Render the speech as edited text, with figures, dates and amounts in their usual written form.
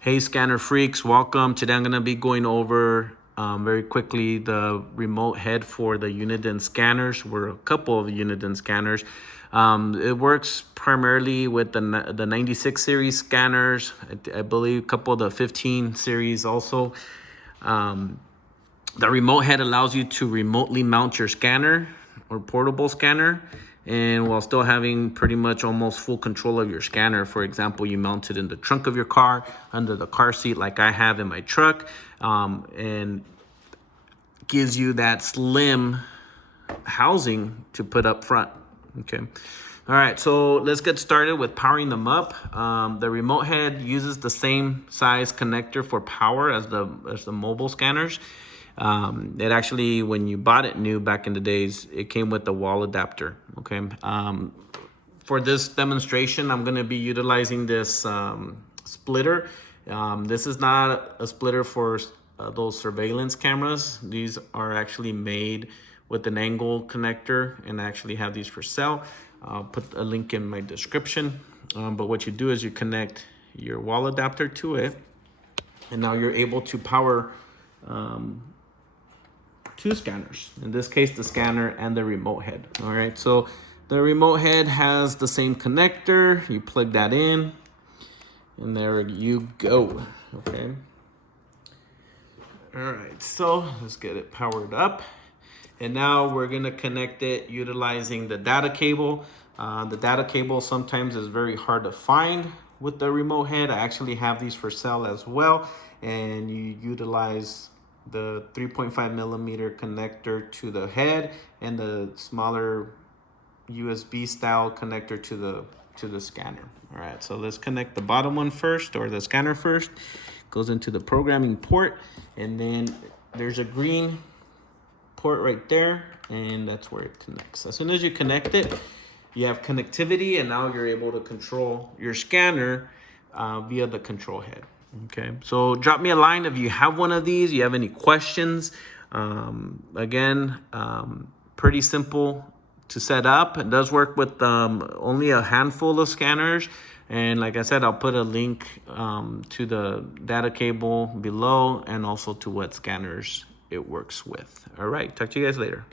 Hey scanner freaks, welcome. Today I'm going to be going over very quickly the remote head for the Uniden scanners. We're a couple of Uniden scanners. It works primarily with the 96 series scanners. I believe a couple of the 15 series also. The remote head allows you to remotely mount your scanner or portable scanner, and while still having pretty much almost full control of your scanner. For example, you mount it in the trunk of your car, under the car seat like I have in my truck, and gives you that slim housing to put up front. Okay. All right, so let's get started with powering them up. The remote head uses the same size connector for power as the mobile scanners. It actually, when you bought it new back in the days, it came with the wall adapter. Okay. For this demonstration, I'm going to be utilizing this splitter. This is not a splitter for those surveillance cameras. These are actually made with an angle connector and I actually have these for sale. I'll put a link in my description. But what you do is you connect your wall adapter to it, and now you're able to power two scanners. In this case, the scanner and the remote head. All right, so the remote head has the same connector. You plug that in, and there you go. Okay. All right, so let's get it powered up. And now we're gonna connect it utilizing the data cable. The data cable sometimes is very hard to find with the remote head. I actually have these for sale as well. And you utilize the 3.5 millimeter connector to the head and the smaller USB style connector to the scanner. All right, so let's connect the bottom one first, or the scanner first. Goes into the programming port, and then there's a green port right there, and that's where it connects. As soon as you connect it, you have connectivity, and now you're able to control your scanner via the control head. Okay, so drop me a line if you have one of these, you have any questions. Again, pretty simple to set up. It does work with only a handful of scanners. And like I said, I'll put a link to the data cable below and also to what scanners it works with. All right, talk to you guys later.